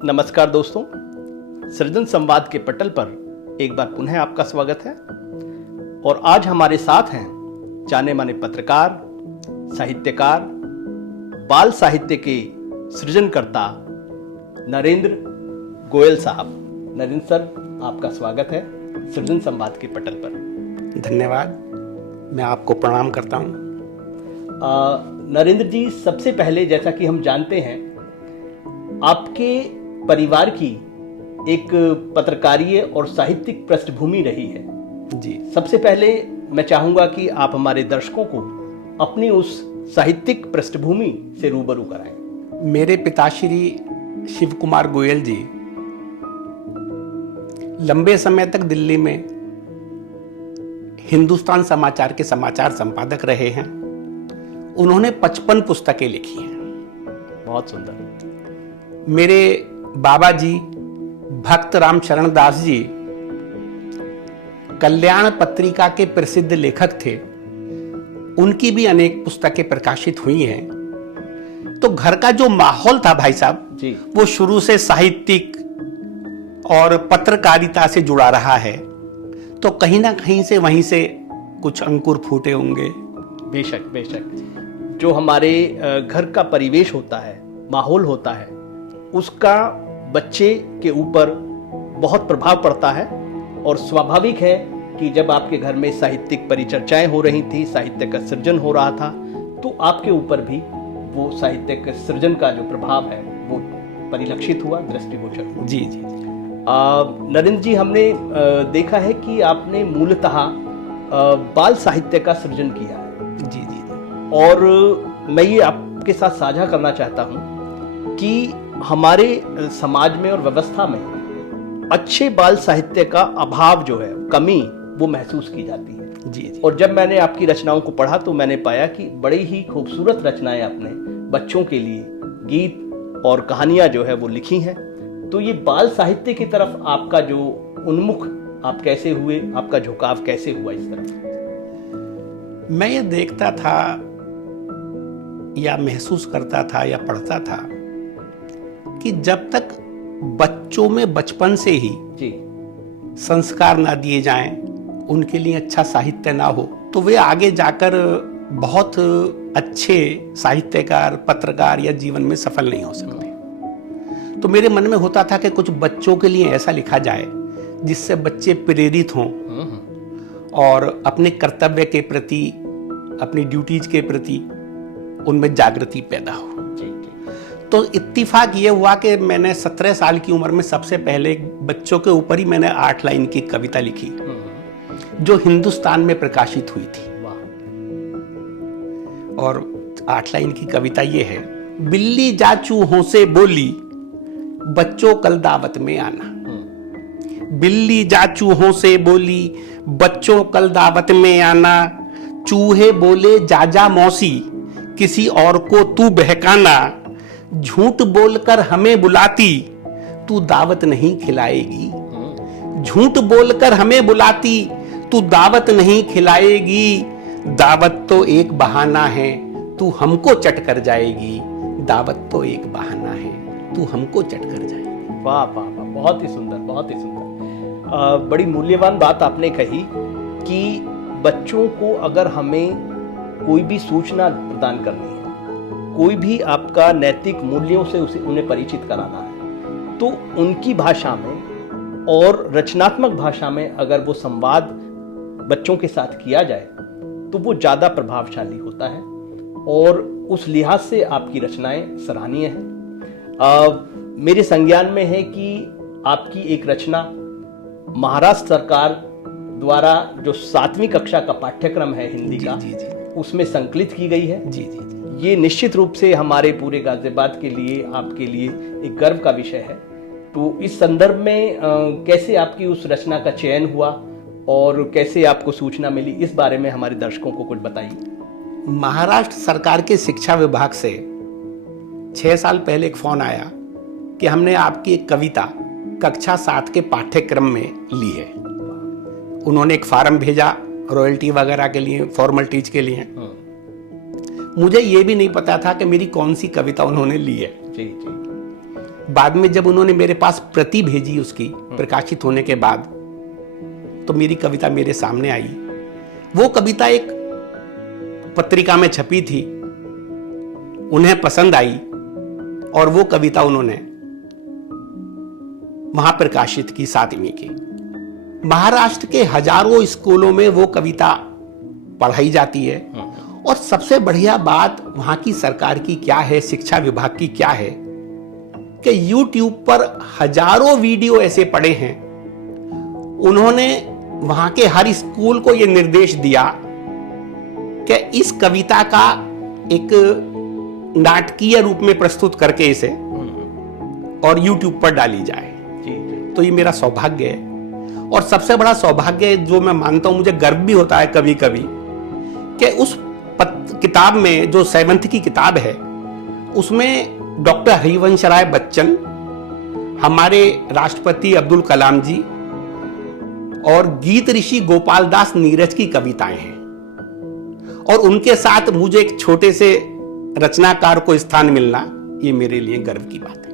नमस्कार दोस्तों, सृजन संवाद के पटल पर एक बार पुनः आपका स्वागत है। और आज हमारे साथ हैं जाने माने पत्रकार, साहित्यकार, बाल साहित्य के सृजनकर्ता नरेंद्र गोयल साहब। नरेंद्र सर, आपका स्वागत है सृजन संवाद के पटल पर। धन्यवाद, मैं आपको प्रणाम करता हूँ। नरेंद्र जी, सबसे पहले जैसा कि हम जानते हैं, आपके परिवार की एक पत्रकारीय और साहित्यिक पृष्ठभूमि रही है जी। सबसे पहले मैं चाहूंगा कि आप हमारे दर्शकों को अपनी उस साहित्यिक पृष्ठभूमि से रूबरू कराएं। मेरे पिताश्री शिव कुमार गोयल जी लंबे समय तक दिल्ली में हिंदुस्तान समाचार के समाचार संपादक रहे हैं। उन्होंने 55 पुस्तकें लिखी हैं। बहुत सुंदर। मेरे बाबा जी भक्त राम शरण दास जी कल्याण पत्रिका के प्रसिद्ध लेखक थे। उनकी भी अनेक पुस्तकें प्रकाशित हुई हैं। तो घर का जो माहौल था भाई साहब जी, वो शुरू से साहित्यिक और पत्रकारिता से जुड़ा रहा है। तो कहीं ना कहीं से वहीं से कुछ अंकुर फूटे होंगे। बेशक बेशक। जो हमारे घर का परिवेश होता है, माहौल होता है, उसका बच्चे के ऊपर बहुत प्रभाव पड़ता है। और स्वाभाविक है कि जब आपके घर में साहित्यिक परिचर्चाएं हो रही थी, साहित्य का सृजन हो रहा था, तो आपके ऊपर भी वो साहित्यिक सृजन का जो प्रभाव है वो परिलक्षित हुआ, दृष्टिगोचर हुआ। जी जी। नरेंद्र जी, हमने देखा है कि आपने मूलतः बाल साहित्य का सृजन किया है। जी जी। और मैं ये आपके साथ साझा करना चाहता हूँ कि हमारे समाज में और व्यवस्था में अच्छे बाल साहित्य का अभाव जो है, कमी, वो महसूस की जाती है। जी जी। और जब मैंने आपकी रचनाओं को पढ़ा तो मैंने पाया कि बड़ी ही खूबसूरत रचनाएं आपने बच्चों के लिए गीत और कहानियां जो है वो लिखी हैं। तो ये बाल साहित्य की तरफ आपका जो उन्मुख, आप कैसे हुए, आपका झुकाव कैसे हुआ इस तरफ? मैं ये देखता था या महसूस करता था या पढ़ता था कि जब तक बच्चों में बचपन से ही जी संस्कार ना दिए जाएं, उनके लिए अच्छा साहित्य ना हो, तो वे आगे जाकर बहुत अच्छे साहित्यकार, पत्रकार या जीवन में सफल नहीं हो सकते। तो मेरे मन में होता था कि कुछ बच्चों के लिए ऐसा लिखा जाए जिससे बच्चे प्रेरित हों और अपने कर्तव्य के प्रति, अपनी ड्यूटीज के प्रति उनमें जागृति पैदा हो। तो इत्तिफाक ये हुआ कि मैंने 17 साल की उम्र में सबसे पहले बच्चों के ऊपर ही मैंने 8 लाइन की कविता लिखी जो हिंदुस्तान में प्रकाशित हुई थी। और 8 लाइन की कविता ये है: बिल्ली जा चूहों से बोली, बच्चों कल दावत में आना। बिल्ली जा चूहों से बोली, बच्चों कल दावत में आना। चूहे बोले जा जा मौसी, किसी और को तू बहकाना। झूठ बोलकर हमें बुलाती, तू दावत नहीं खिलाएगी। झूठ बोलकर हमें बुलाती, तू दावत नहीं खिलाएगी। दावत तो एक बहाना है, तू हमको चट कर जाएगी। दावत तो एक बहाना है, तू हमको चट कर जाएगी। वाह वाह वाह, बहुत ही सुंदर, बहुत ही सुंदर। बड़ी मूल्यवान बात आपने कही कि बच्चों को अगर हमें कोई भी सूचना प्रदान करनी है, कोई भी आपका नैतिक मूल्यों से उन्हें परिचित कराना है, तो उनकी भाषा में और रचनात्मक भाषा में अगर वो संवाद बच्चों के साथ किया जाए तो वो ज़्यादा प्रभावशाली होता है। और उस लिहाज से आपकी रचनाएं सराहनीय हैं। मेरे संज्ञान में है कि आपकी एक रचना महाराष्ट्र सरकार द्वारा जो 7वीं कक्षा का पाठ्यक्रम है हिंदी का, उसमें संकलित की गई है। जी जी। ये निश्चित रूप से हमारे पूरे गाजियाबाद के लिए, आपके लिए एक गर्व का विषय है। तो इस संदर्भ में कैसे आपकी उस रचना का चयन हुआ और कैसे आपको सूचना मिली, इस बारे में हमारे दर्शकों को कुछ बताइए। महाराष्ट्र सरकार के शिक्षा विभाग से 6 साल पहले एक फोन आया कि हमने आपकी एक कविता कक्षा 7 के पाठ्यक्रम में ली है। उन्होंने एक फार्म भेजा रॉयल्टी वगैरह के लिए, फॉर्मलिटीज के लिए। मुझे ये भी नहीं पता था कि मेरी कौन सी कविता उन्होंने ली है। जी जी। बाद में जब उन्होंने मेरे पास प्रति भेजी उसकी प्रकाशित होने के बाद, तो मेरी कविता मेरे सामने आई। वो कविता एक पत्रिका में छपी थी, उन्हें पसंद आई और वो कविता उन्होंने वहां प्रकाशित की 7वीं की। महाराष्ट्र के हजारों स्कूलों में वो कविता पढ़ाई जाती है। और सबसे बढ़िया बात वहां की सरकार की क्या है, शिक्षा विभाग की क्या है, कि YouTube पर हजारों वीडियो ऐसे पड़े हैं। उन्होंने वहां के हर स्कूल को यह निर्देश दिया कि इस कविता का एक नाटकीय रूप में प्रस्तुत करके इसे और YouTube पर डाली जाए। तो ये मेरा सौभाग्य है। और सबसे बड़ा सौभाग्य जो मैं मानता हूं, मुझे गर्व भी होता है कभी कभी, कि उस किताब में जो 7th की किताब है, उसमें डॉक्टर हरिवंश राय बच्चन, हमारे राष्ट्रपति अब्दुल कलाम जी और गीत ऋषि गोपाल दास नीरज की कविताएं हैं। और उनके साथ मुझे एक छोटे से रचनाकार को स्थान मिलना, ये मेरे लिए गर्व की बात है।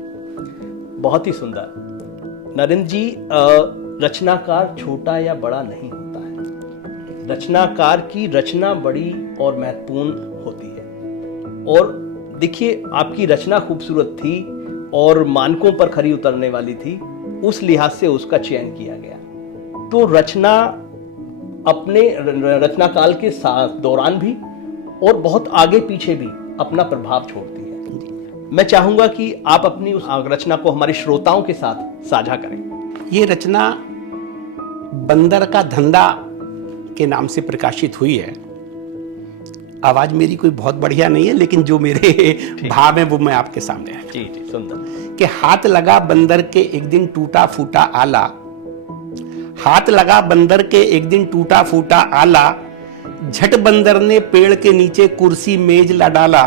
बहुत ही सुंदर। नरेंद्र जी, रचनाकार छोटा या बड़ा नहीं होता है। रचनाकार की रचना बड़ी और महत्वपूर्ण होती है। और देखिए, आपकी रचना खूबसूरत थी और मानकों पर खरी उतरने वाली थी, उस लिहाज से उसका चयन किया गया। तो रचना अपने रचना काल के दौरान भी और बहुत आगे पीछे भी अपना प्रभाव छोड़ती है। मैं चाहूंगा कि आप अपनी उस रचना को हमारे श्रोताओं के साथ साझा करें। ये रचना बंदर का धंधा के नाम से प्रकाशित हुई है। आवाज मेरी कोई बहुत बढ़िया नहीं है, लेकिन जो मेरे भाव है वो मैं आपके सामने है। जी जी, सुंदर। कि हाथ लगा बंदर के एक दिन टूटा फूटा आला, हाथ लगा बंदर के एक दिन टूटा फूटा आला, झट बंदर ने पेड़ के नीचे कुर्सी मेज ला डाला,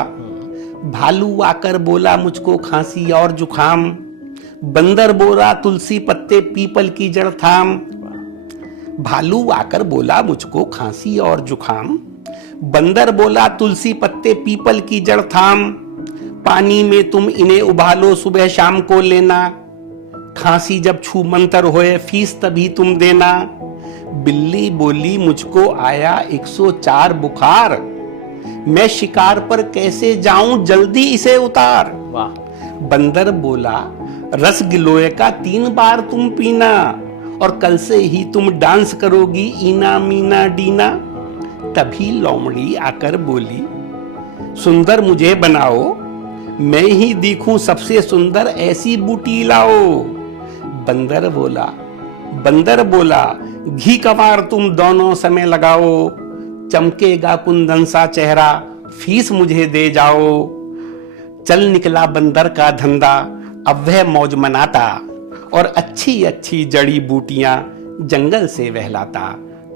भालू आकर बोला मुझको खांसी और जुखाम, बंदर बोला तुलसी पत्ते पीपल की जड़ थाम, भालू आकर बोला मुझको खांसी और जुखाम, बंदर बोला तुलसी पत्ते पीपल की जड़ थाम, पानी में तुम इन्हें उबालो सुबह शाम को लेना, खांसी जब छू मंतर होए फीस तभी तुम देना, बिल्ली बोली मुझको आया 104 बुखार, मैं शिकार पर कैसे जाऊं जल्दी इसे उतार। वाह। बंदर बोला रस गिलोय का 3 बार तुम पीना, और कल से ही तुम डांस करोगी इना मीना डीना। तभी लोमड़ी आकर बोली सुंदर मुझे बनाओ, मैं ही दिखूं सबसे सुंदर ऐसी बूटी लाओ। बंदर बोला घी कवार तुम दोनों समय लगाओ, चमकेगा कुंदन सा चेहरा फीस मुझे दे जाओ। चल निकला बंदर का धंधा अब वह मौज मनाता, और अच्छी अच्छी जड़ी बूटियां जंगल से वहलाता,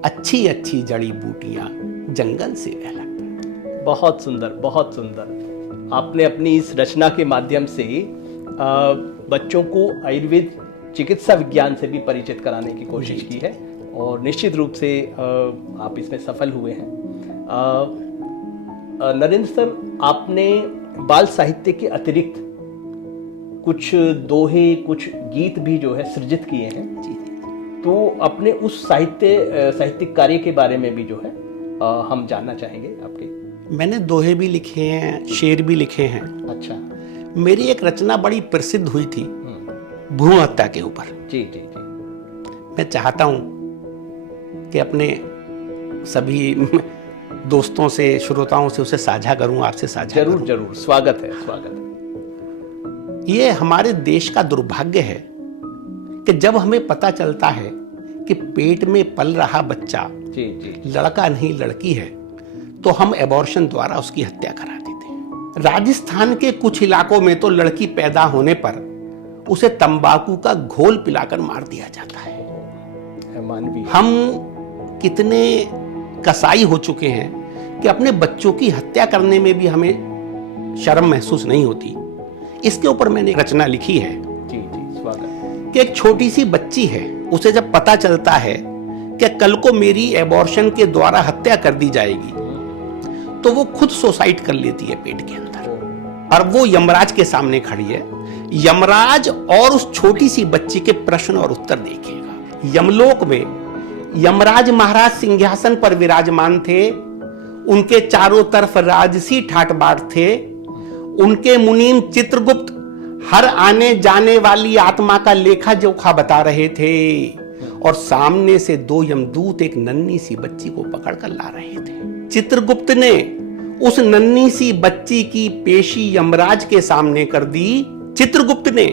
अच्छी अच्छी जड़ी बूटियां जंगल से वहलाता। बहुत सुंदर, बहुत सुंदर। आपने अपनी इस रचना के माध्यम से बच्चों को आयुर्वेद चिकित्सा विज्ञान से भी परिचित कराने की कोशिश की है, और निश्चित रूप से आप इसमें सफल हुए हैं। नरेंद्र सर, आपने बाल साहित्य के अतिरिक्त कुछ दोहे, कुछ गीत भी जो है सृजित किए हैं। जी। तो अपने उस साहित्यिक कार्य के बारे में भी जो है हम जानना चाहेंगे आपके। मैंने दोहे भी लिखे हैं, शेर भी लिखे हैं। अच्छा। मेरी एक रचना बड़ी प्रसिद्ध हुई थी भ्रूण हत्या के ऊपर। जी जी जी। मैं चाहता हूं कि अपने सभी दोस्तों से, श्रोताओं से उसे साझा करूं, आपसे साझा जरूर करूं। जरूर, स्वागत है, स्वागत है। ये हमारे देश का दुर्भाग्य है कि जब हमें पता चलता है कि पेट में पल रहा बच्चा जी जी लड़का नहीं लड़की है, तो हम एबॉर्शन द्वारा उसकी हत्या करा देते हैं। राजस्थान के कुछ इलाकों में तो लड़की पैदा होने पर उसे तंबाकू का घोल पिलाकर मार दिया जाता है। मानवीय। हम कितने कसाई हो चुके हैं कि अपने बच्चों की हत्या करने में भी हमें शर्म महसूस नहीं होती। इसके ऊपर मैंने एक रचना लिखी है। जी जी, स्वागत। कि एक छोटी सी बच्ची है, उसे जब पता चलता है कि कल को मेरी एबॉर्शन के द्वारा हत्या कर दी जाएगी, तो वो खुद सुसाइड कर लेती है पेट के अंदर। और वो यमराज के सामने खड़ी है। यमराज और उस छोटी सी बच्ची के प्रश्न और उत्तर देखिएगा। यमलोक में यमराज महाराज सिंहासन पर विराजमान थे, उनके चारों तरफ राजसी ठाट बाट थे। उनके मुनीम चित्रगुप्त हर आने जाने वाली आत्मा का लेखा जोखा बता रहे थे और सामने से दो यमदूत एक नन्ही सी बच्ची को पकड़ कर ला रहे थे। चित्रगुप्त ने उस नन्ही सी बच्ची की पेशी यमराज के सामने कर दी। चित्रगुप्त ने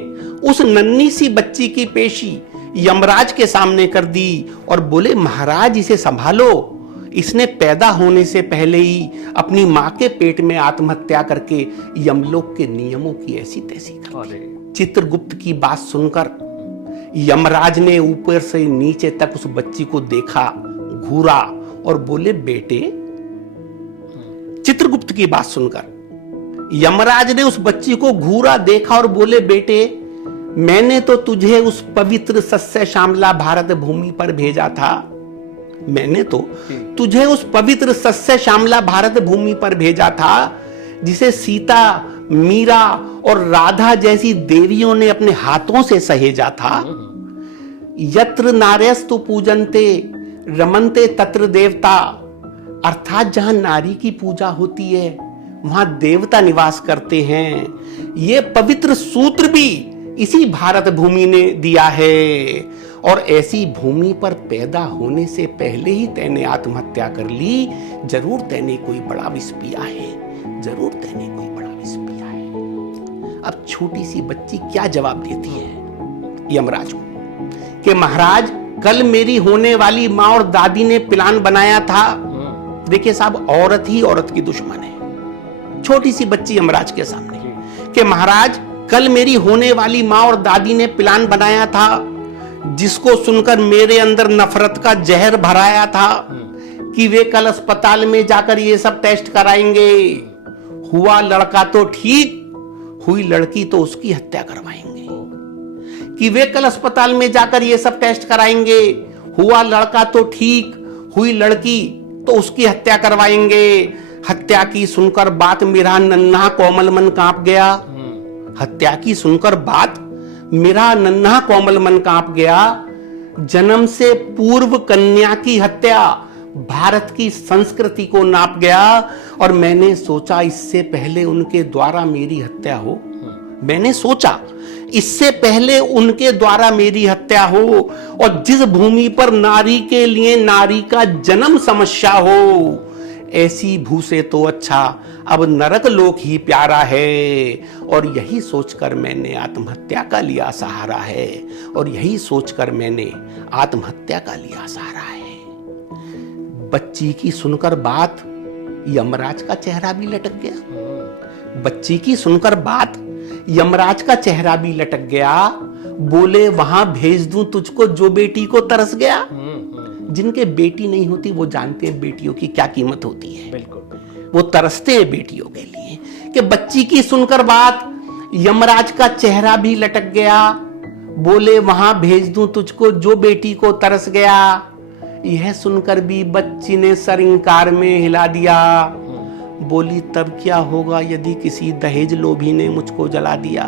उस नन्ही सी बच्ची की पेशी यमराज के सामने कर दी और बोले, महाराज इसे संभालो, इसने पैदा होने से पहले ही अपनी मां के पेट में आत्महत्या करके यमलोक के नियमों की ऐसी तैसी कर दी। चित्रगुप्त की बात सुनकर यमराज ने ऊपर से नीचे तक उस बच्ची को देखा, घूरा और बोले, बेटे। चित्रगुप्त की बात सुनकर यमराज ने उस बच्ची को घूरा, देखा और बोले, बेटे, मैंने तो तुझे उस पवित्र सस्य श्यामला भारत भूमि पर भेजा था। मैंने तो तुझे उस पवित्र सस्य श्यामला भारत भूमि पर भेजा था जिसे सीता, मीरा और राधा जैसी देवियों ने अपने हाथों से सहेजा था। यत्र नार्यस्तु पूजन्ते रमन्ते तत्र देवता, अर्थात जहां नारी की पूजा होती है वहां देवता निवास करते हैं। ये पवित्र सूत्र भी इसी भारत भूमि ने दिया है और ऐसी भूमि पर पैदा होने से पहले ही तैने आत्महत्या कर ली। जरूर तैने कोई बड़ा विष पिया है, जरूर तैने कोई बड़ा विष पिया है। अब छोटी सी बच्ची क्या जवाब देती है यमराज को कि महाराज, कल मेरी होने वाली माँ और दादी ने प्लान बनाया था। देखिए साहब, औरत ही औरत की दुश्मन है। छोटी सी बच्ची यमराज के सामने कि महाराज, कल मेरी होने वाली माँ और दादी ने प्लान बनाया था जिसको सुनकर मेरे अंदर नफरत का जहर भराया था कि वे कल अस्पताल में जाकर ये सब टेस्ट कराएंगे। हुआ लड़का तो ठीक, हुई लड़की तो उसकी हत्या करवाएंगे। कि वे कल अस्पताल में जाकर ये सब टेस्ट कराएंगे, हुआ लड़का तो ठीक, हुई लड़की तो उसकी हत्या करवाएंगे। हत्या की सुनकर बात मेरा नन्हा कोमल मन कांप गया। हत्या की सुनकर बात मेरा नन्हा कोमल मन कांप गया। जन्म से पूर्व कन्या की हत्या भारत की संस्कृति को नाप गया और मैंने सोचा इससे पहले उनके द्वारा मेरी हत्या हो। मैंने सोचा इससे पहले उनके द्वारा मेरी हत्या हो और जिस भूमि पर नारी के लिए नारी का जन्म समस्या हो, ऐसी भू से तो अच्छा अब नरक लोक ही प्यारा है। और यही सोचकर मैंने आत्महत्या का लिया सहारा है, और यही सोचकर मैंने आत्महत्या का लिया सहारा है। बच्ची की सुनकर बात यमराज का चेहरा भी लटक गया। बच्ची की सुनकर बात यमराज का चेहरा भी लटक गया। बोले, वहां भेज दूं तुझको जो बेटी को तरस गया। जिनके बेटी नहीं होती वो जानते हैं बेटियों की क्या कीमत होती है। बिल्कुल, वो तरसते हैं बेटियों के लिए। कि बच्ची की सुनकर बात यमराज का चेहरा भी लटक गया। बोले, वहां भेज दूं तुझको जो बेटी को तरस गया। यह सुनकर भी बच्ची ने सर इंकार में हिला दिया। बोली, तब क्या होगा यदि किसी दहेज लोभी ने मुझको जला दिया।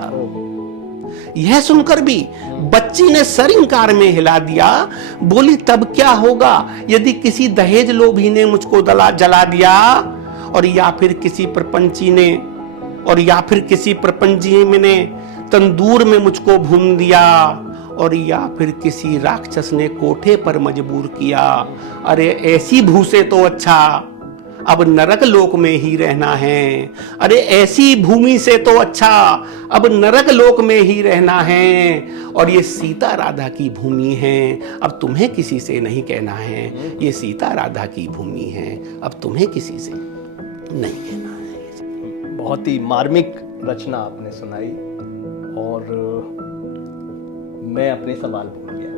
यह सुनकर भी बच्ची ने सर इंकार में हिला दिया। बोली, तब क्या होगा यदि किसी दहेज लोभी ने मुझको जला दिया, और या फिर किसी प्रपंची ने तंदूर में मुझको भून दिया, और या फिर किसी राक्षस ने कोठे पर मजबूर किया। अरे ऐसी भू से तो अच्छा अब नरक लोक में ही रहना है। अरे ऐसी भूमि से तो अच्छा अब नरक लोक में ही रहना है। और ये सीता राधा की भूमि है, अब तुम्हें किसी से नहीं कहना है। ये सीता राधा की भूमि है, अब तुम्हें किसी से नहीं कहना है। बहुत ही मार्मिक रचना आपने सुनाई और मैं अपने सवाल भूल गया।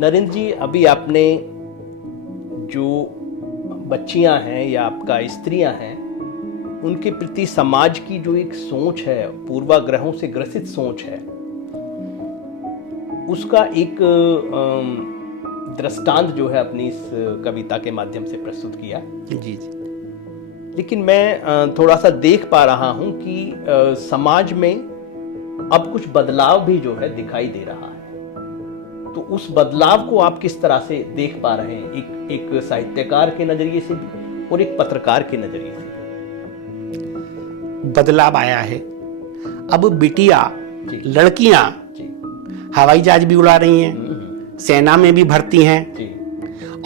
नरेंद्र जी, अभी आपने जो बच्चियां हैं या आपका स्त्रियां हैं, उनके प्रति समाज की जो एक सोच है, पूर्वाग्रहों से ग्रसित सोच है, उसका एक दृष्टांत जो है अपनी इस कविता के माध्यम से प्रस्तुत किया। जी जी। लेकिन मैं थोड़ा सा देख पा रहा हूं कि समाज में अब कुछ बदलाव भी जो है दिखाई दे रहा है। तो उस बदलाव को आप किस तरह से देख पा रहे हैं, एक साहित्यकार के नजरिए से भी और एक पत्रकार के नजरिए से? बदलाव आया है। अब बिटिया, जी। लड़कियां जी हवाई जहाज भी उड़ा रही हैं, सेना में भी भर्ती हैं, जी,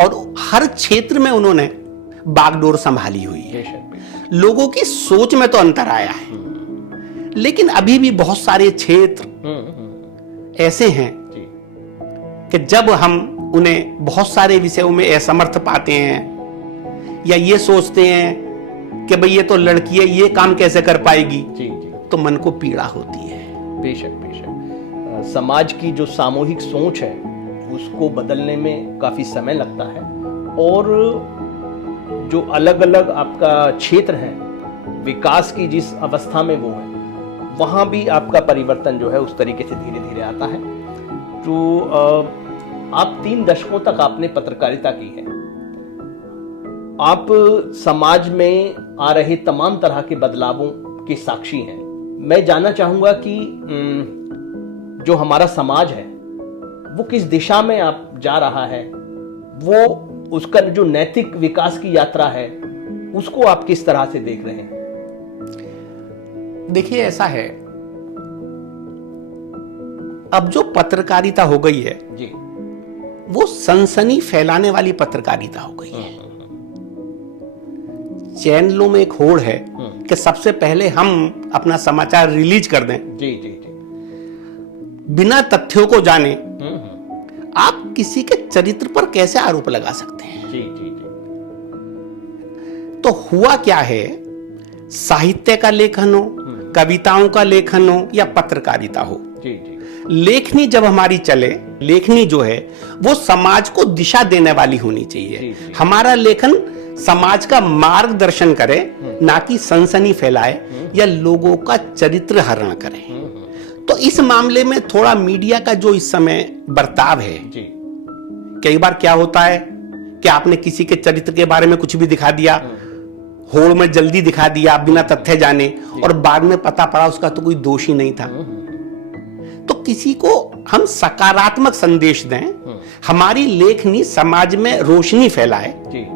और हर क्षेत्र में उन्होंने बागडोर संभाली हुई है। बेशक। लोगों की सोच में तो अंतर आया है, लेकिन अभी भी बहुत सारे क्षेत्र ऐसे हैं जी कि जब हम उन्हें बहुत सारे विषयों में असमर्थ पाते हैं या ये सोचते हैं कि भाई ये तो लड़की है, ये काम कैसे कर पाएगी, जी जी, तो मन को पीड़ा होती है। बेशक बेशक। समाज की जो सामूहिक सोच है उसको बदलने में काफ़ी समय लगता है, और जो अलग अलग आपका क्षेत्र है, विकास की जिस अवस्था में वो है, वहाँ भी आपका परिवर्तन जो है उस तरीके से धीरे धीरे आता है। तो आप 3 दशकों तक आपने पत्रकारिता की है। आप समाज में आ रहे तमाम तरह के बदलावों के साक्षी हैं। मैं जानना चाहूँगा कि जो हमारा समाज है वो किस दिशा में आप जा रहा है, वो उसका जो नैतिक विकास की यात्रा है उसको आप किस तरह से देख रहे हैं? देखिए, ऐसा है, अब जो पत्रकारिता हो गई है जी, वो सनसनी फैलाने वाली पत्रकारिता हो गई है। चैनलों में एक होड़ है कि सबसे पहले हम अपना समाचार रिलीज कर दें, जी जी जी, बिना तथ्यों को जाने आप किसी के चरित्र पर कैसे आरोप लगा सकते हैं। जी जी जी, तो हुआ क्या है, साहित्य का लेखन हो, कविताओं का लेखन हो या पत्रकारिता हो, जी जी, लेखनी जब हमारी चले, लेखनी जो है वो समाज को दिशा देने वाली होनी चाहिए। जी, जी। हमारा लेखन समाज का मार्गदर्शन करे, ना कि सनसनी फैलाए या लोगों का चरित्र हरण करे। तो इस मामले में थोड़ा मीडिया का जो इस समय बर्ताव है, जी, कई बार क्या होता है कि आपने किसी के चरित्र के बारे में कुछ भी दिखा दिया, होड़ में जल्दी दिखा दिया बिना तथ्य जाने, और बाद में पता पड़ा उसका तो कोई दोष ही नहीं था। तो किसी को हम सकारात्मक संदेश दें, हमारी लेखनी समाज में रोशनी फैलाए, जी।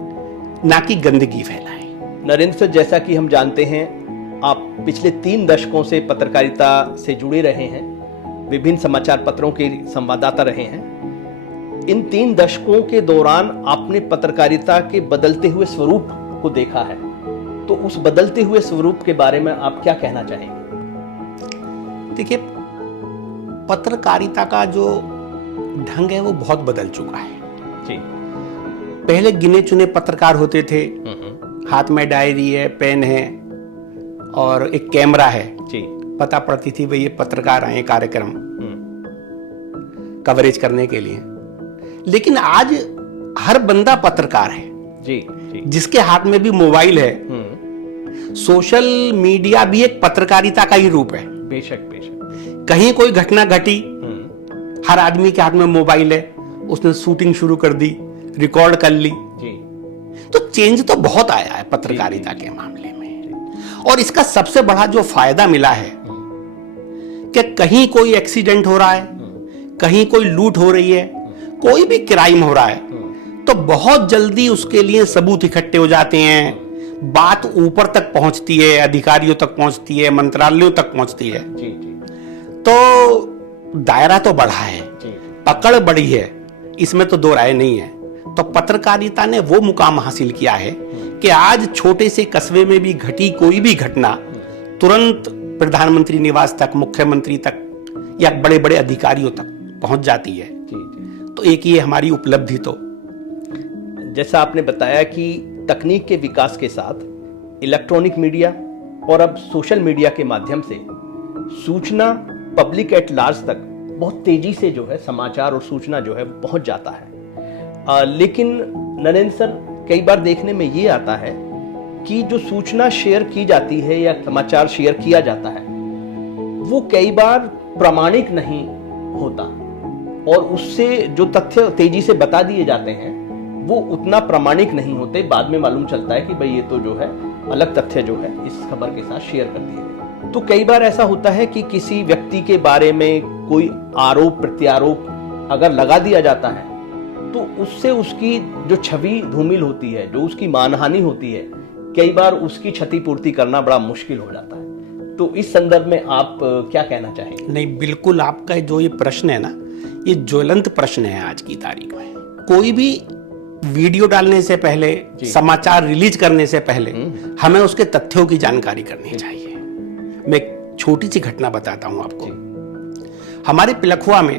ना कि गंदगी फैलाए। नरेंद्र सर, जैसा कि हम जानते हैं आप पिछले 3 दशकों से पत्रकारिता से जुड़े रहे हैं, विभिन्न समाचार पत्रों के संवाददाता रहे हैं। इन 3 दशकों के दौरान आपने पत्रकारिता के बदलते हुए स्वरूप को देखा है, तो उस बदलते हुए स्वरूप के बारे में आप क्या कहना चाहेंगे? देखिए, पत्रकारिता का जो ढंग है वो बहुत बदल चुका है। जी, पहले गिने चुने पत्रकार होते थे, हाथ में डायरी है, पेन है और एक कैमरा है, जी, पता पड़ती थी भाई ये पत्रकार आए कार्यक्रम कवरेज करने के लिए। लेकिन आज हर बंदा पत्रकार है, जी, जी, जिसके हाथ में भी मोबाइल है। सोशल मीडिया भी एक पत्रकारिता का ही रूप है। बेशक बेशक। कहीं कोई घटना घटी, हर आदमी के हाथ में मोबाइल है, उसने शूटिंग शुरू कर दी, रिकॉर्ड कर ली। जी, तो चेंज तो बहुत आया है पत्रकारिता के मामले में। और इसका सबसे बड़ा जो फायदा मिला है कि कहीं कोई एक्सीडेंट हो रहा है, कहीं कोई लूट हो रही है, कोई भी क्राइम हो रहा है, तो बहुत जल्दी उसके लिए सबूत इकट्ठे हो जाते हैं, बात ऊपर तक पहुंचती है, अधिकारियों तक पहुंचती है, मंत्रालयों तक पहुंचती है। जी, जी, तो दायरा तो बढ़ा है, जी, पकड़ बढ़ी है, इसमें तो दो राय नहीं है। तो पत्रकारिता ने वो मुकाम हासिल किया है कि आज छोटे से कस्बे में भी घटी कोई भी घटना तुरंत प्रधानमंत्री निवास तक, मुख्यमंत्री तक या बड़े बड़े अधिकारियों तक पहुंच जाती है। जी, जी। तो एक ये हमारी उपलब्धि। तो जैसा आपने बताया कि तकनीक के विकास के साथ इलेक्ट्रॉनिक मीडिया और अब सोशल मीडिया के माध्यम से सूचना पब्लिक एट लार्ज तक बहुत तेजी से जो है समाचार और सूचना जो है पहुंच जाता है। लेकिन नरेंद्र सर, कई बार देखने में ये आता है कि जो सूचना शेयर की जाती है या समाचार शेयर किया जाता है वो कई बार प्रामाणिक नहीं होता, और उससे जो तथ्य तेजी से बता दिए जाते हैं वो उतना प्रामाणिक नहीं होते। बाद में मालूम चलता है कि भाई ये तो जो है अलग तथ्य जो है इस खबर के साथ शेयर कर दिए गए। तो कई बार ऐसा होता है कि किसी व्यक्ति के बारे में कोई आरोप प्रत्यारोप अगर लगा दिया जाता है तो उससे उसकी जो छवि धूमिल होती है, जो उसकी मानहानि होती है, कई बार उसकी क्षतिपूर्ति करना बड़ा मुश्किल हो जाता है। तो इस संदर्भ में आप क्या कहना चाहेंगे? नहीं, बिल्कुल आपका जो ये प्रश्न है ना, ये ज्वलंत प्रश्न है आज की तारीख में। कोई भी वीडियो डालने से पहले, समाचार रिलीज करने से पहले हमें उसके तथ्यों की जानकारी करनी चाहिए। मैं एक छोटी सी घटना बताता हूं आपको। हमारे पिलखुआ में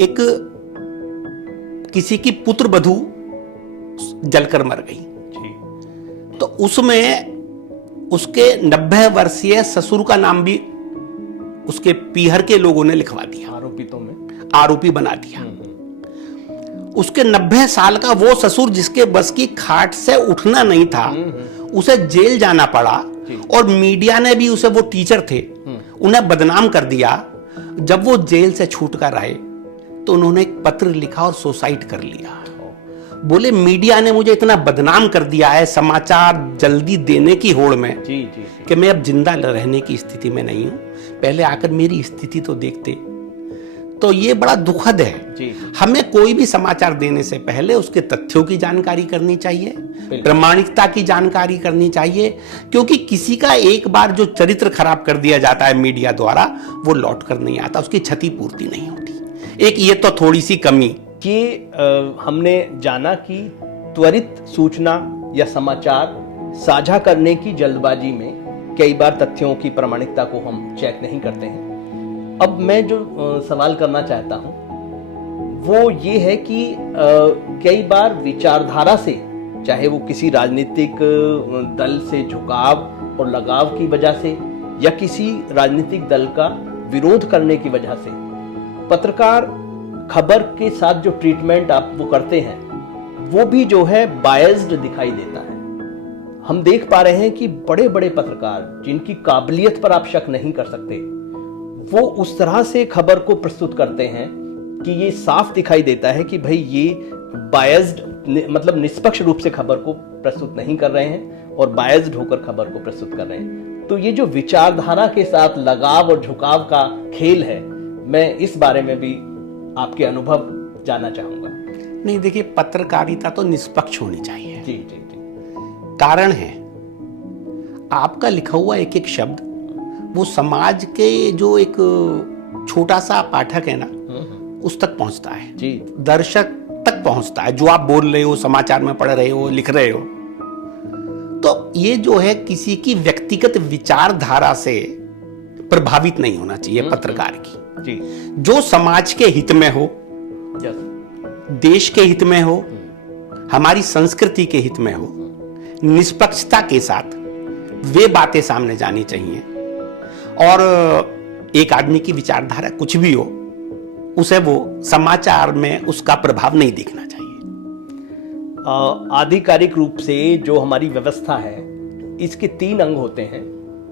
एक किसी की पुत्र वधू जलकर मर गई। तो उसमें उसके 90 वर्षीय ससुर का नाम भी उसके पीहर के लोगों ने लिखवा दिया, आरोपितों में आरोपी बना दिया। उसके 90 साल का वो ससुर जिसके बस की खाट से उठना नहीं था, उसे जेल जाना पड़ा और मीडिया ने भी उसे, वो टीचर थे, उन्हें बदनाम कर दिया। जब वो जेल से छूट कर आए तो उन्होंने एक पत्र लिखा और सुसाइड कर लिया। बोले मीडिया ने मुझे इतना बदनाम कर दिया है समाचार जल्दी देने की होड़ में कि मैं अब जिंदा रहने की स्थिति में नहीं हूं, पहले आकर मेरी स्थिति तो देखते। तो ये बड़ा दुखद है। हमें कोई भी समाचार देने से पहले उसके तथ्यों की जानकारी करनी चाहिए, प्रामाणिकता की जानकारी करनी चाहिए, क्योंकि किसी का एक बार जो चरित्र खराब कर दिया जाता है मीडिया द्वारा, वो लौट कर नहीं आता, उसकी क्षतिपूर्ति नहीं होती। एक ये तो थोड़ी सी कमी कि हमने जाना कि त्वरित सूचना या समाचार साझा करने की जल्दबाजी में कई बार तथ्यों की प्रामाणिकता को हम चेक नहीं करते हैं। अब मैं जो सवाल करना चाहता हूं वो ये है कि कई बार विचारधारा से, चाहे वो किसी राजनीतिक दल से झुकाव और लगाव की वजह से या किसी राजनीतिक दल का विरोध करने की वजह से, पत्रकार खबर के साथ जो ट्रीटमेंट आप वो करते हैं वो भी जो है बायस्ड दिखाई देता है। हम देख पा रहे हैं कि बड़े बड़े पत्रकार जिनकी काबिलियत पर आप शक नहीं कर सकते, वो उस तरह से खबर को प्रस्तुत करते हैं कि ये साफ दिखाई देता है कि भाई ये बायस्ड, मतलब निष्पक्ष रूप से खबर को प्रस्तुत नहीं कर रहे हैं और बायस्ड होकर खबर को प्रस्तुत कर रहे हैं। तो ये जो विचारधारा के साथ लगाव और झुकाव का खेल है, मैं इस बारे में भी आपके अनुभव जानना चाहूंगा। नहीं, देखिए, पत्रकारिता तो निष्पक्ष होनी चाहिए। जी जी जी। कारण है, आपका लिखा हुआ एक एक शब्द वो समाज के जो एक छोटा सा पाठक है ना, उस तक पहुंचता है जी, दर्शक तक पहुंचता है। जो आप बोल रहे हो, समाचार में पढ़ रहे हो, लिख रहे हो, तो ये जो है किसी की व्यक्तिगत विचारधारा से प्रभावित नहीं होना चाहिए पत्रकार की जी। जो समाज के हित में हो, देश के हित में हो, हमारी संस्कृति के हित में हो, निष्पक्षता के साथ वे बातें सामने जानी चाहिए। और एक आदमी की विचारधारा कुछ भी हो, उसे वो समाचार में उसका प्रभाव नहीं दिखना चाहिए। आधिकारिक रूप से जो हमारी व्यवस्था है, इसके 3 अंग होते हैं: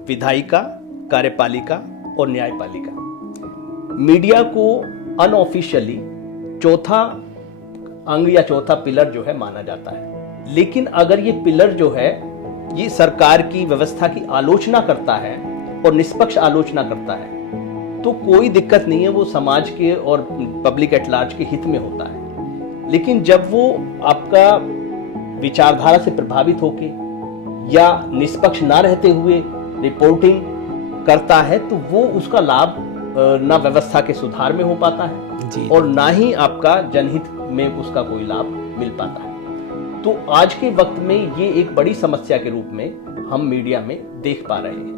विधायिका, कार्यपालिका और न्यायपालिका। मीडिया को अनऑफिशियली चौथा अंग या चौथा पिलर जो है माना जाता है। लेकिन अगर ये पिलर जो है ये सरकार की व्यवस्था की आलोचना करता है और निष्पक्ष आलोचना करता है, तो कोई दिक्कत नहीं है, वो समाज के और पब्लिक एट लार्ज के हित में होता है। लेकिन जब वो आपका विचारधारा से प्रभावित होके या निष्पक्ष ना रहते हुए रिपोर्टिंग करता है, तो वो उसका लाभ ना व्यवस्था के सुधार में हो पाता है जी, और ना ही आपका जनहित में उसका कोई लाभ मिल पाता है। तो आज के वक्त में ये एक बड़ी समस्या के रूप में हम मीडिया में देख पा रहे हैं।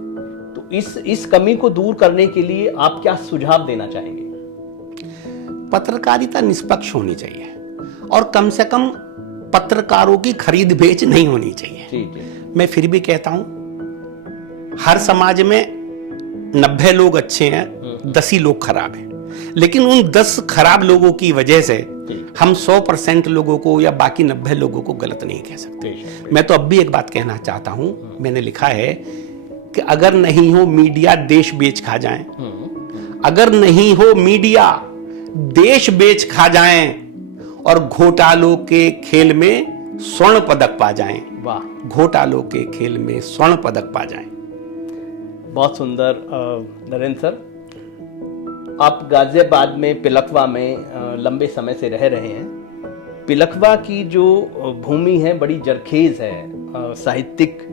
तो इस कमी को दूर करने के लिए आप क्या सुझाव देना चाहेंगे? पत्रकारिता निष्पक्ष होनी चाहिए और कम से कम पत्रकारों की खरीद बेच नहीं होनी चाहिए। जी जी। मैं फिर भी कहता हूं, हर समाज में 90 लोग अच्छे हैं, 10 ही लोग खराब हैं। लेकिन उन 10 खराब लोगों की वजह से हम 100% लोगों को या बाकी 90 लोगों को गलत नहीं कह सकते। मैं तो अब भी एक बात कहना चाहता हूं, मैंने लिखा है कि अगर नहीं हो मीडिया देश बेच खा जाए, अगर नहीं हो मीडिया देश बेच खा जाए और घोटालों के खेल में स्वर्ण पदक पा जाएं। वाह, घोटालों के खेल में स्वर्ण पदक पा जाएं। बहुत सुंदर। नरेंद्र सर, आप गाजियाबाद में पिलखवा में लंबे समय से रह रहे हैं। पिलखवा की जो भूमि है बड़ी जरखेज है, साहित्यिक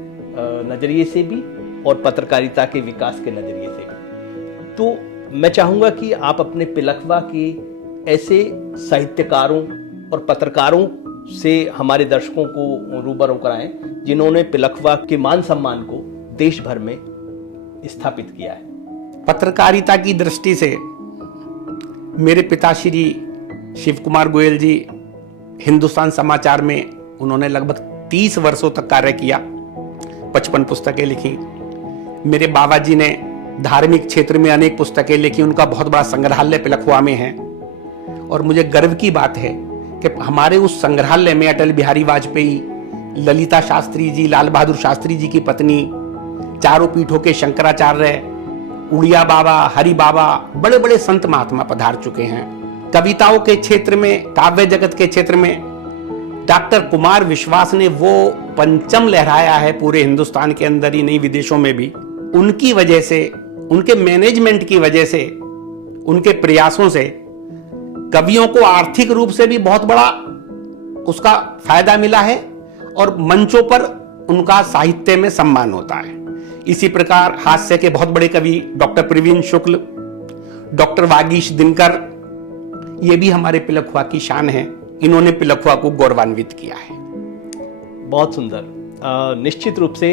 नज़रिए से भी और पत्रकारिता के विकास के नज़रिए से भी। तो मैं चाहूँगा कि आप अपने पिलखवा के ऐसे साहित्यकारों और पत्रकारों से हमारे दर्शकों को रूबरू कराएं जिन्होंने पिलखवा के मान सम्मान को देश भर में स्थापित किया है। पत्रकारिता की दृष्टि से मेरे पिताश्री शिव कुमार गोयल जी हिंदुस्तान समाचार में उन्होंने लगभग 30 वर्षों तक कार्य किया, 55 पुस्तकें लिखी। मेरे बाबा जी ने धार्मिक क्षेत्र में अनेक पुस्तकें लिखी, उनका बहुत बड़ा संग्रहालय पिलखवा में है। और मुझे गर्व की बात है कि हमारे उस संग्रहालय में अटल बिहारी वाजपेयी, ललिता शास्त्री जी, लाल बहादुर शास्त्री जी की पत्नी, चारों पीठों के शंकराचार्य, उड़िया बाबा, हरि बाबा, बड़े बड़े संत महात्मा पधार चुके हैं। कविताओं के क्षेत्र में, काव्य जगत के क्षेत्र में डॉक्टर कुमार विश्वास ने वो पंचम लहराया है पूरे हिंदुस्तान के अंदर ही नहीं, विदेशों में भी। उनकी वजह से, उनके मैनेजमेंट की वजह से, उनके प्रयासों से कवियों को आर्थिक रूप से भी बहुत बड़ा उसका फायदा मिला है और मंचों पर उनका साहित्य में सम्मान होता है। इसी प्रकार हास्य के बहुत बड़े कवि डॉक्टर प्रवीण शुक्ल, डॉक्टर वागीश दिनकर, ये भी हमारे पिलखवा की शान है। इन्होंने पिलखवा को गौरवान्वित किया है। बहुत सुंदर। निश्चित रूप से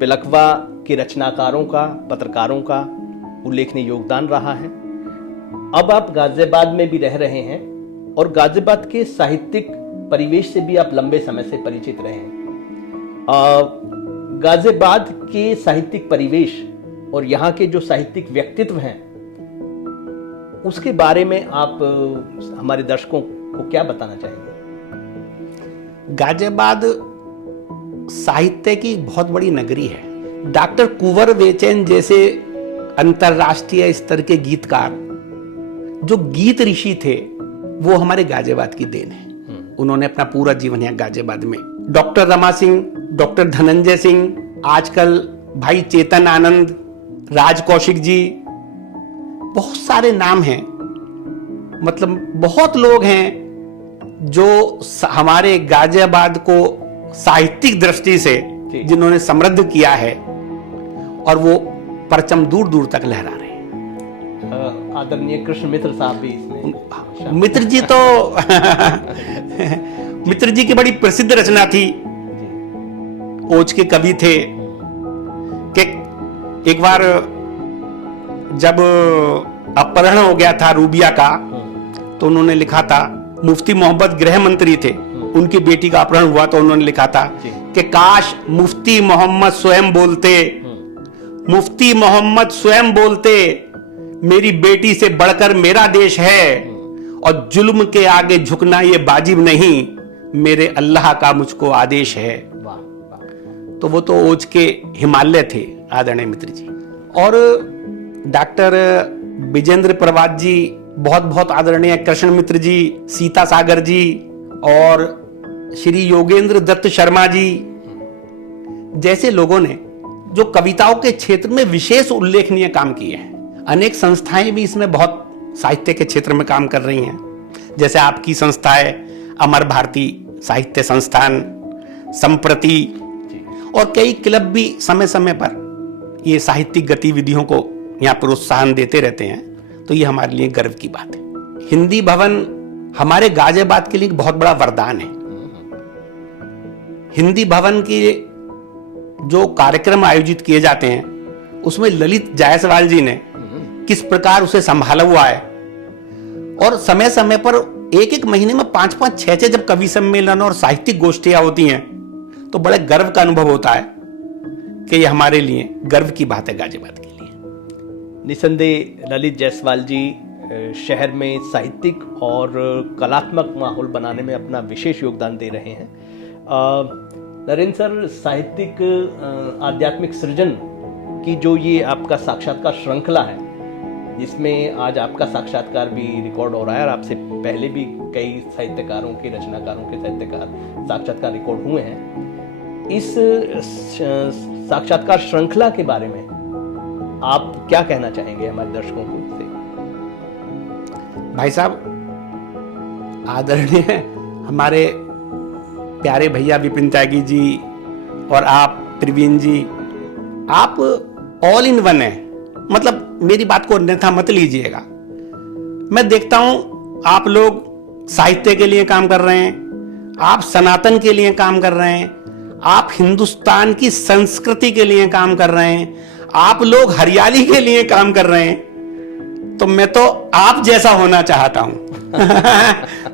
पिलखवा के रचनाकारों का, पत्रकारों का उल्लेखनीय योगदान रहा है। अब आप गाजियाबाद में भी रह रहे हैं और गाजियाबाद के साहित्यिक परिवेश से भी आप लंबे समय से परिचित रहे हैं। गाजियाबाद के साहित्यिक परिवेश और यहाँ के जो साहित्यिक व्यक्तित्व हैं उसके बारे में आप हमारे दर्शकों को क्या बताना चाहेंगे? गाजियाबाद साहित्य की बहुत बड़ी नगरी है। डॉक्टर कुंवर बेचैन जैसे अंतरराष्ट्रीय स्तर के गीतकार, जो गीत ऋषि थे, वो हमारे गाजियाबाद की देन है। उन्होंने अपना पूरा जीवन यहाँ गाजियाबाद में, डॉक्टर रमा सिंह, डॉक्टर धनंजय सिंह, आजकल भाई चेतन आनंद, राज कौशिक जी, बहुत सारे नाम हैं। मतलब बहुत लोग हैं जो हमारे गाजियाबाद को साहित्यिक दृष्टि से जिन्होंने समृद्ध किया है और वो परचम दूर दूर तक लहरा रहे हैं। आदरणीय कृष्ण मित्र साहब भी इसमें, मित्र जी तो मित्र जी की बड़ी प्रसिद्ध रचना थी, ओज के कवि थे कि एक बार जब अपहरण हो गया था रूबिया का, तो उन्होंने लिखा था, मुफ्ती मोहम्मद गृह मंत्री थे, उनकी बेटी का अपहरण हुआ तो उन्होंने लिखा था कि काश मुफ्ती मोहम्मद स्वयं बोलते, मुफ्ती मोहम्मद स्वयं बोलते, मेरी बेटी से बढ़कर मेरा देश है और जुल्म के आगे झुकना ये वाजिब नहीं, मेरे अल्लाह का मुझको आदेश है। तो वो तो ओज के हिमालय थे आदरणीय मित्र जी। और डॉक्टर विजेंद्र प्रभात जी, बहुत बहुत आदरणीय कृष्ण मित्र जी, सीता सागर जी और श्री योगेंद्र दत्त शर्मा जी जैसे लोगों ने जो कविताओं के क्षेत्र में विशेष उल्लेखनीय काम किए हैं। अनेक संस्थाएं भी इसमें बहुत साहित्य के क्षेत्र में काम कर रही हैं, जैसे आपकी संस्था है अमर भारती साहित्य संस्थान, संप्रति, और कई क्लब भी समय समय पर ये साहित्यिक गतिविधियों को यहाँ प्रोत्साहन देते रहते हैं। तो ये हमारे लिए गर्व की बात है। हिंदी भवन हमारे गाजियाबाद के लिए बहुत बड़ा वरदान है। हिंदी भवन के जो कार्यक्रम आयोजित किए जाते हैं उसमें ललित जायसवाल जी ने किस प्रकार उसे संभाला हुआ है, और समय समय पर एक एक महीने में 5-5, 6-6 जब कवि सम्मेलन और साहित्यिक गोष्ठियां होती हैं तो बड़े गर्व का अनुभव होता है कि ये हमारे लिए गर्व की बात है गाजियाबाद के लिए। निसंदेह ललित जायसवाल जी शहर में साहित्यिक और कलात्मक माहौल बनाने में अपना विशेष योगदान दे रहे हैं। नरेंद्र सर, साहित्यिक आध्यात्मिक सृजन की जो ये आपका साक्षात्कार श्रृंखला है जिसमें आज आपका साक्षात्कार भी रिकॉर्ड हो रहा है और आपसे पहले भी कई साहित्यकारों के, रचनाकारों के साक्षात्कार रिकॉर्ड हुए हैं। इस साक्षात्कार श्रृंखला के बारे में आप क्या कहना चाहेंगे हमारे दर्शकों को? भाई साहब, आदरणीय हमारे प्यारे भैया विपिन त्यागी जी और आप प्रवीण जी, आप ऑल इन वन है। मतलब मेरी बात को अन्यथा मत लीजिएगा। मैं देखता हूं आप लोग साहित्य के लिए काम कर रहे हैं, आप सनातन के लिए काम कर रहे हैं, आप हिंदुस्तान की संस्कृति के लिए काम कर रहे हैं, आप लोग हरियाली के लिए काम कर रहे हैं। तो मैं तो आप जैसा होना चाहता हूं।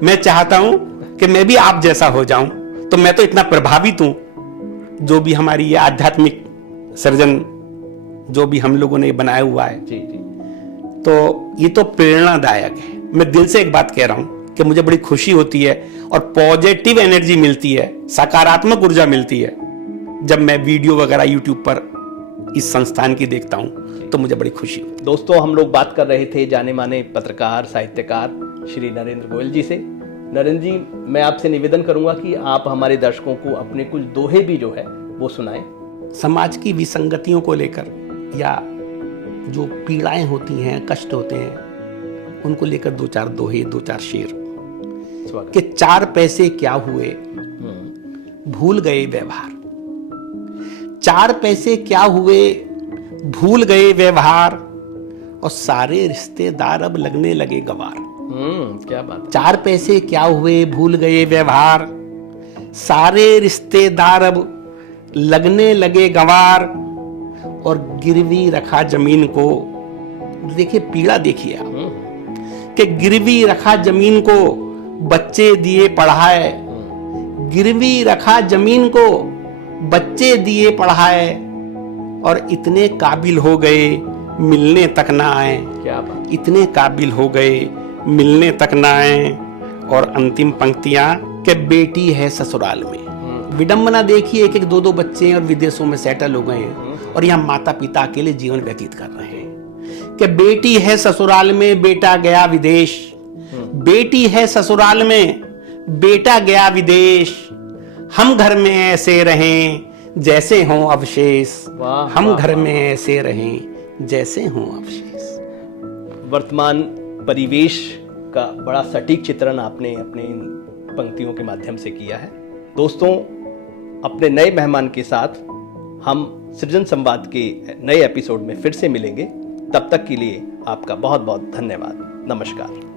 मैं चाहता हूं कि मैं भी आप जैसा हो जाऊं। तो मैं तो इतना प्रभावित हूं, जो भी हमारी ये आध्यात्मिक सृजन जो भी हम लोगों ने बनाया हुआ है, जी जी, तो ये तो प्रेरणादायक है। मैं दिल से एक बात कह रहा हूं कि मुझे बड़ी खुशी होती है और पॉजिटिव एनर्जी मिलती है, सकारात्मक ऊर्जा मिलती है जब मैं वीडियो वगैरह यूट्यूब पर इस संस्थान की देखता हूं, तो मुझे बड़ी खुशी होती है। दोस्तों, हम लोग बात कर रहे थे जाने माने पत्रकार, साहित्यकार श्री नरेंद्र गोयल जी से। नरेंद्र जी, मैं आपसे निवेदन करूंगा कि आप हमारे दर्शकों को अपने कुछ दोहे भी जो है वो सुनाएं। समाज की विसंगतियों को लेकर या जो पीड़ाएं होती हैं, कष्ट होते हैं, उनको लेकर दो चार दोहे, दो चार शेर कि 4 पैसे क्या हुए, भूल गए व्यवहार। 4 पैसे क्या हुए, भूल गए व्यवहार, और सारे रिश्तेदार अब लगने लगे गवार। क्या बात। 4 पैसे क्या हुए, भूल गए व्यवहार, सारे रिश्तेदार अब लगने लगे गवार, और गिरवी रखा जमीन को। देखिए पीड़ा, देखिए आप कि गिरवी रखा जमीन को, बच्चे दिए पढ़ाए। गिरवी रखा जमीन को, बच्चे दिए पढ़ाए, और इतने काबिल हो गए मिलने तक ना आए। क्या बात। इतने काबिल हो गए मिलने तक ना आए। और अंतिम पंक्तियां कि बेटी है ससुराल में। विडंबना देखिए, 1-1, 2-2 बच्चे हैं और विदेशों में सेटल हो गए हैं, और यहाँ माता पिता अकेले जीवन व्यतीत कर रहे हैं। कि बेटी है ससुराल में, बेटा गया विदेश। बेटी है ससुराल में, बेटा गया विदेश। हम घर में ऐसे रहें जैसे हों अवशेष। हम घर में ऐसे रहें जैसे हों अवशेष। वर्तमान परिवेश का बड़ा सटीक चित्रण आपने अपने इन पंक्तियों के माध्यम से किया है। दोस्तों, अपने नए मेहमान के साथ हम सृजन संवाद के नए एपिसोड में फिर से मिलेंगे। तब तक के लिए आपका बहुत बहुत धन्यवाद। नमस्कार।